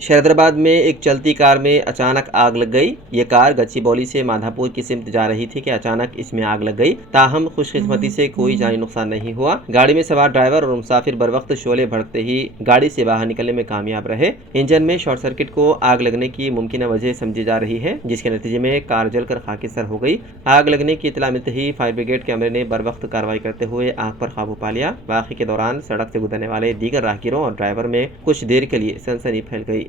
शहजादाबाद में एक चलती कार में अचानक आग लग गई। ये कार गच्चीबौली से माधापुर की सिमत जा रही थी कि अचानक इसमें आग लग गई। ताहम खुशकिस्मती से कोई जानी नुकसान नहीं हुआ। गाड़ी में सवार ड्राइवर और मुसाफिर बरवक्त शोले भड़कते ही गाड़ी से बाहर निकलने में कामयाब रहे। इंजन में शॉर्ट सर्किट को आग लगने की मुमकिन वजह समझी जा रही है, जिसके नतीजे में कार जलकर खाकिसर हो गई। आग लगने की इतला मिलते ही फायर ब्रिगेड के अमले ने बरवक्त कार्रवाई करते हुए आग पर काबू पा लिया। वाक़े के दौरान सड़क से गुजरने वाले दीगर राहगीरों और ड्राइवर में कुछ देर के लिए सनसनी फैल गई।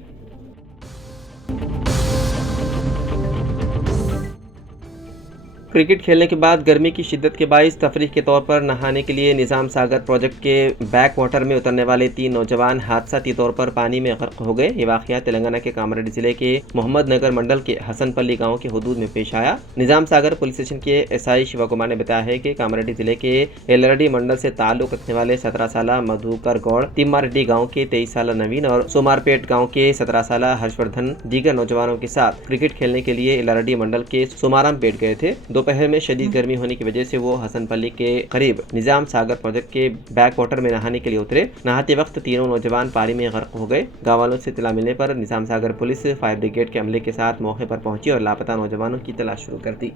क्रिकेट खेलने के बाद गर्मी की शिद्दत के बाइस तफरीह के तौर पर नहाने के लिए निज़ाम सागर प्रोजेक्ट के बैक वाटर में उतरने वाले 3 नौजवान हादसाती तौर पर पानी में गर्क हो गए। ये वाक़या तेलंगाना के कामारेड्डी जिले के मोहम्मद नगर मंडल के हसनपल्ली गांव के हदूद में पेश आया। निज़ाम सागर पुलिस स्टेशन के एसआई शिवा कुमार ने बताया है कि कामारेड्डी जिले के एलरडी मंडल से ताल्लुक रखने वाले 17 साल मधुकर गौड़, तिम्मारेड्डी गाँव के 23 साल नवीन और सोमारपेट गाँव के 17 साल हर्षवर्धन दीगर नौजवानों के साथ क्रिकेट खेलने के लिए एलरडी मंडल के सोमारामपेट गए थे। दोपहर में शदीद गर्मी होने की वजह से वो हसनपल्ली के करीब निजाम सागर प्रोजेक्ट के बैक वाटर में नहाने के लिए उतरे। नहाते वक्त तीनों नौजवान पानी में गर्क हो गए। गाँव वालों से इत्तला मिलने पर निजाम सागर पुलिस फायर ब्रिगेड के अमले के साथ मौके पर पहुंची और लापता नौजवानों की तलाश शुरू कर दी।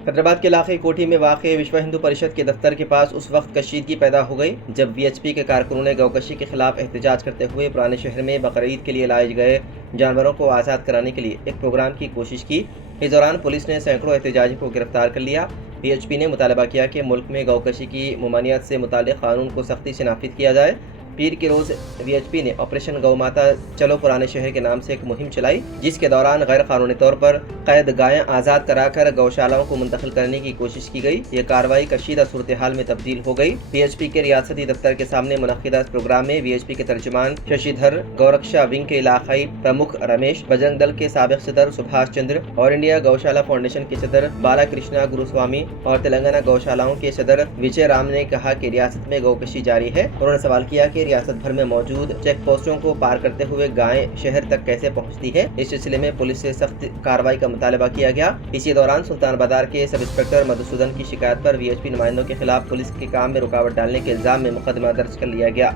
हैदराबाद के इलाके कोठी में वाक़े विश्व हिंदू परिषद के दफ्तर के पास उस वक्त कशीदगी पैदा हो गई जब वीएचपी के कारकुनों ने गौकशी के खिलाफ एहतजाज करते हुए पुराने शहर में बकरीद के लिए लाए गए जानवरों को आज़ाद कराने के लिए एक प्रोग्राम की कोशिश की। इस दौरान पुलिस ने सैकड़ों एहतजाजियों को गिरफ्तार कर लिया। वीएचपी ने मुतालबा किया कि मुल्क में गौकशी की ममानियत से मुताल्लिक़ कानून को सख्ती से नाफिज किया जाए। पीर के रोज़ वीएचपी ने ऑपरेशन गौ माता चलो पुराने शहर के नाम से एक मुहिम चलाई, जिसके दौरान गैर कानूनी तौर पर कैद गायें आज़ाद कराकर गौशालाओं को मुंतकिल करने की कोशिश की गई। ये कार्रवाई कशीदा सूरत हाल में तब्दील हो गई। वीएचपी के रियासती दफ्तर के सामने मुनक्किदा इस प्रोग्राम में वीएचपी के तर्जुमान शशिधर, गौरक्षा विंग के इलाकाई प्रमुख रमेश, बजरंग दल के साबिक सदर सुभाष चंद्र, ऑल इंडिया गौशाला फाउंडेशन के सदर बाला कृष्णा गुरुस्वामी और तेलंगाना गौशालाओं के सदर विजय राम ने कहा कि रियासत में गौकशी जारी है। उन्होंने सवाल किया कि रियासत भर में मौजूद चेक पोस्टों को पार करते हुए गायें शहर तक कैसे पहुंचती है। इस सिलसिले में पुलिस से सख्त कार्रवाई का मुतालबा किया गया। इसी दौरान सुल्तान बाजार के सब इंस्पेक्टर मधुसूदन की शिकायत पर वीएचपी नुमाइंदों के खिलाफ पुलिस के काम में रुकावट डालने के इल्जाम में मुकदमा दर्ज कर लिया गया।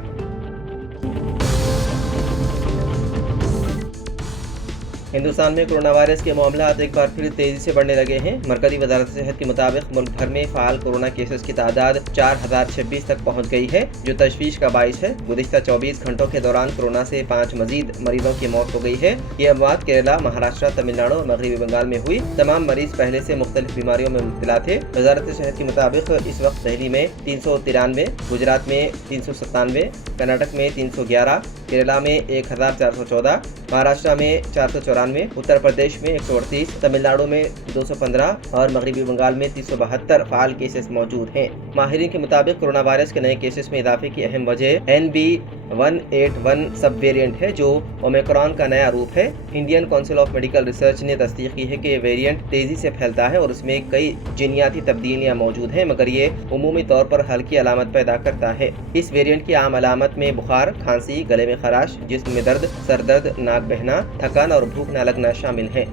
हिंदुस्तान में कोरोना वायरस के मामला एक बार फिर तेजी से बढ़ने लगे हैं। मरकजी वजारत सेहत के मुताबिक मुल्क भर में फ़ाल कोरोना केसेस की तादाद 4026 तक पहुंच गई है, जो तशवीश का बाइस है। गुज़िश्ता 24 घंटों के दौरान कोरोना से 5 मजीद मरीजों की मौत हो गई है। ये अमवात केरला, महाराष्ट्र, तमिलनाडु और मगरबी बंगाल में हुई। तमाम मरीज पहले से मुख्तलिफ बीमारियों में मुब्तला थे। वजारत सेहत के मुताबिक इस वक्त दिल्ली में 393, गुजरात में 397, कर्नाटक में 311, केरला में 1414, महाराष्ट्र में 494, उत्तर प्रदेश में 138, तमिलनाडु में 215 और मगरबी बंगाल में 372 फाल केसेस मौजूद हैं। माहिरीन के मुताबिक कोरोना वायरस के नए केसेस में इजाफे की अहम वजह NB181 सब वेरिएंट है, जो ओमिक्रॉन का नया रूप है। Indian council of medical research ने तस्दीक की है कि ये वेरिएंट तेजी से फैलता है और इसमें कई जीनियाती तब्दीलियां मौजूद हैं, मगर ये उमूमी तौर पर हल्की अलामत पैदा करता है। इस वेरिएंट की आम अलामत में बुखार, खांसी, गले में खराश, जिस्म में दर्द, सर दर्द, नाक बहना, थकान और भूख न लगना शामिल है।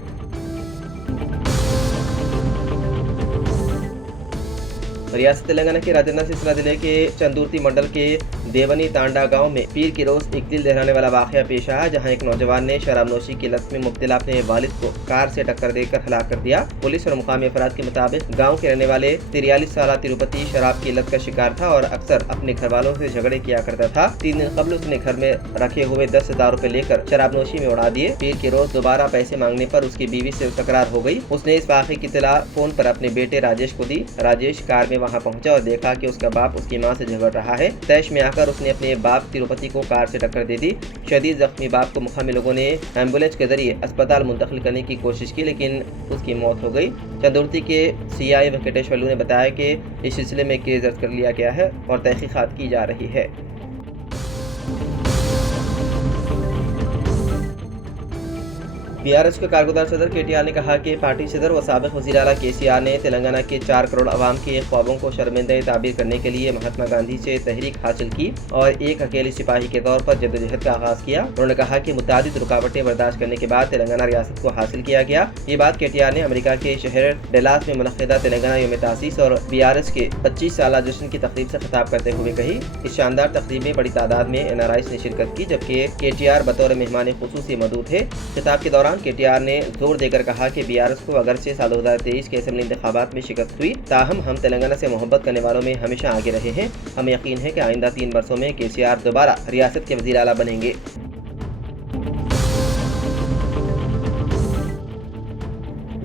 रियासत तेलंगाना के राजन्ना सिलसिला जिले के चंदुर्ती मंडल के देवनी तांडा गांव में पीर की रोज एक दिल दहलाने वाला वाकया पेश आया, जहां एक नौजवान ने शराबनोशी की लत में मुब्तला अपने वालिद को कार से टक्कर देकर हलाक कर दिया। पुलिस और मुकामी अफराद के मुताबिक गांव के रहने वाले 43 साल तिरुपति शराब की लत का शिकार था और अक्सर अपने घर वालों से झगड़े किया करता था। 3 दिन कबल उसने घर में रखे हुए 10,000 रुपए लेकर शराबनोशी में उड़ा दिए। पीर की रोज दोबारा पैसे मांगने पर उसकी बीवी से तकरार हो गई। उसने इस वाक़े की इत्तला फोन पर अपने बेटे राजेश को दी। राजेश कार में वहां पहुंचा और देखा कि उसका बाप उसकी मां से झगड़ रहा है। तैश में आकर उसने अपने बाप तिरुपति को कार से टक्कर दे दी। शदीद जख्मी बाप को मुकामी लोगों ने एम्बुलेंस के जरिए अस्पताल मुंतकिल करने की कोशिश की, लेकिन उसकी मौत हो गई। चंदुर्ती के CI वेंकटेश्वरलू ने बताया कि इस सिलसिले में केस दर्ज कर लिया गया है और तहकीकात की जा रही है। बीआरएस के कारगुजार सदर केटीआर ने कहा कि पार्टी सदर व साबिक वज़ीर आला केसीआर ने तेलंगाना के 4 करोड़ अवाम के ख्वाबों को शर्मिंदा ताबीर करने के लिए महात्मा गांधी से तहरीक हासिल की और एक अकेले सिपाही के तौर पर जद्दोजहद का आगाज किया। उन्होंने कहा कि मुतादिद रुकावटें बर्दाश्त करने के बाद तेलंगाना रियासत को हासिल किया गया। ये बात केटीआर ने अमेरिका के शहर डलास में मुनक़्क़िदा तेलंगाना यौम तासीस और बीआरएस के 25 साला जश्न की तकरीब से खिताब करते हुए कही। इस शानदार तकरीब में बड़ी तादाद में NRIs ने शिरकत की, जबकि केटीआर बतौर मेहमान खुसूसी मौजूद थे। खिताब के दौरान केटीआर ने जोर देकर कहा कि बीआरएस को अगरचे साल 2023 के असेंबली इंतखाबात में शिकस्त हुई, ताहम हम तेलंगाना से मोहब्बत करने वालों में हमेशा आगे रहे हैं। हमें यकीन है कि आइंदा 3 वर्षों में केसीआर दोबारा रियासत के वज़ीर आला बनेंगे।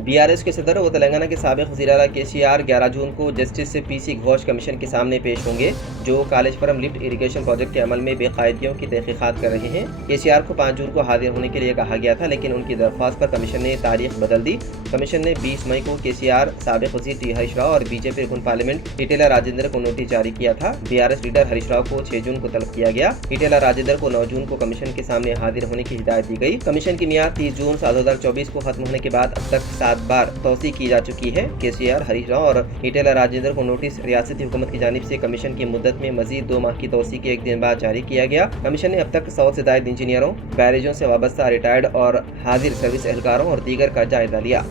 बीआरएस के सदर व तेलंगाना के साबिक वज़ीर आला केसीआर 11 जून को जस्टिस PC घोष कमीशन के सामने पेश होंगे, जो कालेजपुरम लिफ्ट इरिगेशन प्रोजेक्ट के अमल में बेकायदगियों की तहकीकात कर रहे हैं। केसीआर को 5 जून को हाजिर होने के लिए कहा गया था, लेकिन उनकी दरख्वास्त पर कमीशन ने तारीख बदल दी। कमीशन ने 20 मई को केसीआर, साबिक वज़ीर T हरीश राव और बीजेपी रुकन पार्लियामेंट इटेला राजेंद्र को नोटिस जारी किया था। बीआरएस लीडर हरीश राव को 6 जून को तलब किया गया। इटेला राजेंद्र को 9 जून को कमीशन के सामने हाजिर होने की हिदायत दी गई। कमीशन की मियाद 30 जून 2024 को खत्म होने के बाद अब तक 7 बार तौसी की जा चुकी है। केसीआर, हरीश राव और इटेला राजेंद्र को नोटिस रियासती हुकूमत की जानिब से कमीशन की मुद्दत में मजीद 2 माह की तौसी के 1 दिन बाद जारी किया गया। कमीशन ने अब तक 100 से ज़ायद इंजीनियरों, बैरेजों से वाबस्ता रिटायर्ड और हाजिर सर्विस एहलकारों और दीगर का जायजा लिया।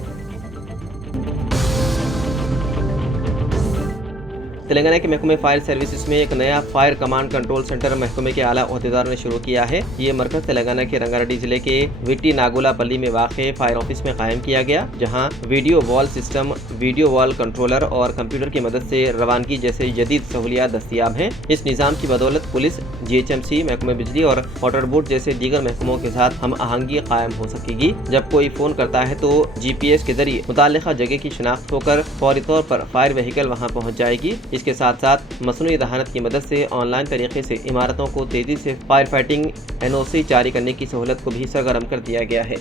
तेलंगाना के महकमे फायर सर्विसेज में एक नया फायर कमांड कंट्रोल सेंटर महकमे के आला ओहदेदारों ने शुरू किया है। ये मरकज तेलंगाना के रंगारेड्डी जिले के विट्टी नागोलापल्ली में वाक़े फायर ऑफिस में कायम किया गया, जहां video wall system, video wall controller और कंप्यूटर की मदद से रवानगी जैसे जदीद सहूलियात दस्तियाब हैं। इस निज़ाम की बदौलत पुलिस, GHMC, महकमे बिजली और वाटर बोर्ड जैसे दीगर महकमों के साथ हम आहंगी कायम हो सकेगी। जब कोई फ़ोन करता है तो GPS के जरिए मुताल्लिक़ा जगह की शिनाख्त होकर फौरी तौर पर फायर व्हीकल वहाँ पहुँच जाएगी। इसके साथ साथ मसनूई दहानत की मदद से ऑनलाइन तरीके से इमारतों को तेज़ी से फायर फाइटिंग NOC जारी करने की सहूलत को भी सरगर्म कर दिया गया है।